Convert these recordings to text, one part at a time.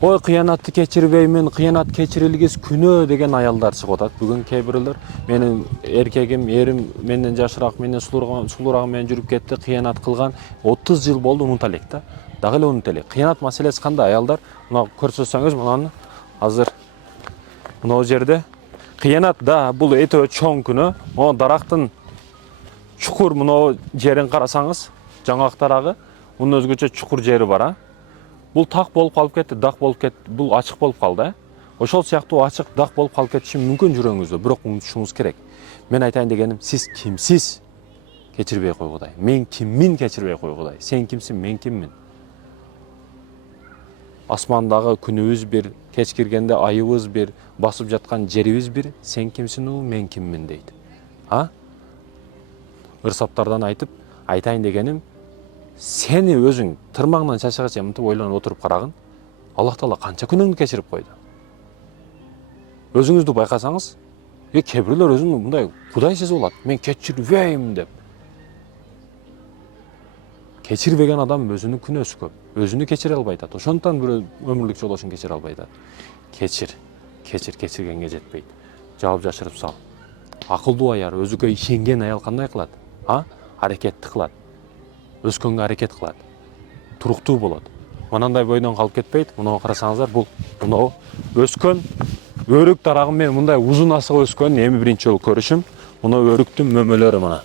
Ой, кыянатты кечирбеймин, кыянат кечирилгис күнөө деген аялдар чыгып атат. Бүгүн кээ бирлер менин эркегим, эрим менден жашыраак, менден сулуураак менен жүрүп кетти, кыянат кылган 30 жыл болду, унута элек да. Дагы эле унута элек. Кыянат маселеси кандай аялдар? Мына көрсөтсөңүз, мынаны азыр мына жерде кыянат да бул өтө чоң күнөө. Могу дарактын чукур мына жерин карасаңыз, жаңак дарагы, мунун өзгөчө чукур жери бар, а? Бул так болуп калып кетти, дак болуп кетти, бул ачык болуп калды, Ошол сыяктуу ачык, дак болуп калып кетиши мүмкүн жүрөгүңүздө, бирок унутушуңуз керек. Мен айтайын дегеним, сиз кимсиз? Кечирбей кой Кудай. Мен киммин, кечирбей кой Кудай. Сен кимсиң, мен киммин? Асмандагы күнүбүз бир, кеч киргенде айыбыз бир, басып жаткан жерибиз бир, сен кимсиң у, мен киммин дейт. Ырсаптардан айтайын дегеним, сени өзүң тырмагыңдан чачкача мынтип ойлонуп отуруп карагын. Аллах Таала канча күнөөңдү кечирип койду. Өзүңүздү байкасаңыз, кээ бирлер өзүн мындай Кудай сезип алат. Мен кечирбейм деп. Кечирбеген адам өзүнүн күнөөсү көп. Өзүнү кечире албай атат. Ошондуктан бирөө өмүрлүк жолдошун кечире албай атат. Кечиргенге жетпейт. Жаап жашырып сал. Акылдуу аяр, өзүгө ишенген аял кандай кылат? Аракетти кылат. Өскөнгө аракет кылат. Туруктуу болот. Мынандай бойдон калып кетпейт. Муну карасаңыздар, бул мына өскөн өрүк дарагы менен мындай узун асыга өскөн эми биринчи жолу көрүшүм. Мына өрүктүн мөмөлөрү мына.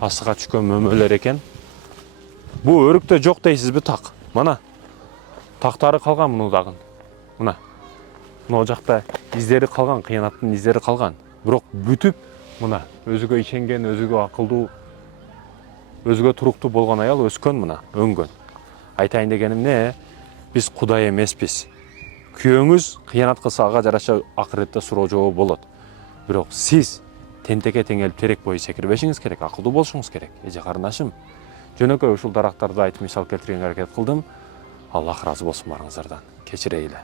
Асыга түшкөн мөмөлөр экен. Бул өрүктө жок дейсизби так? Мына тактары калган муну дагы. Мына. Мына жакта издери калган, кыянаттын издери калган. Бирок бүтүп мына өзүгө ишенген, өзүгө акылдуу, өзүгө туруктуу болгон аял өскөн мына, өңгөн. Айтайын дегеним не? Биз Кудай эмеспиз. Күйөөңүз кыянат кылса ага жараша акыретте суроо жообу болот. Бирок сиз тентекке теңелип терек бою секирбешиңиз керек, акылдуу болушуңуз керек. Эже карындашым, жөнөкөй ушул дарактарды айтып мисал келтиргенге аракет кылдым. Аллах ыраазы болсун барыңыздардан. Кечирилейле.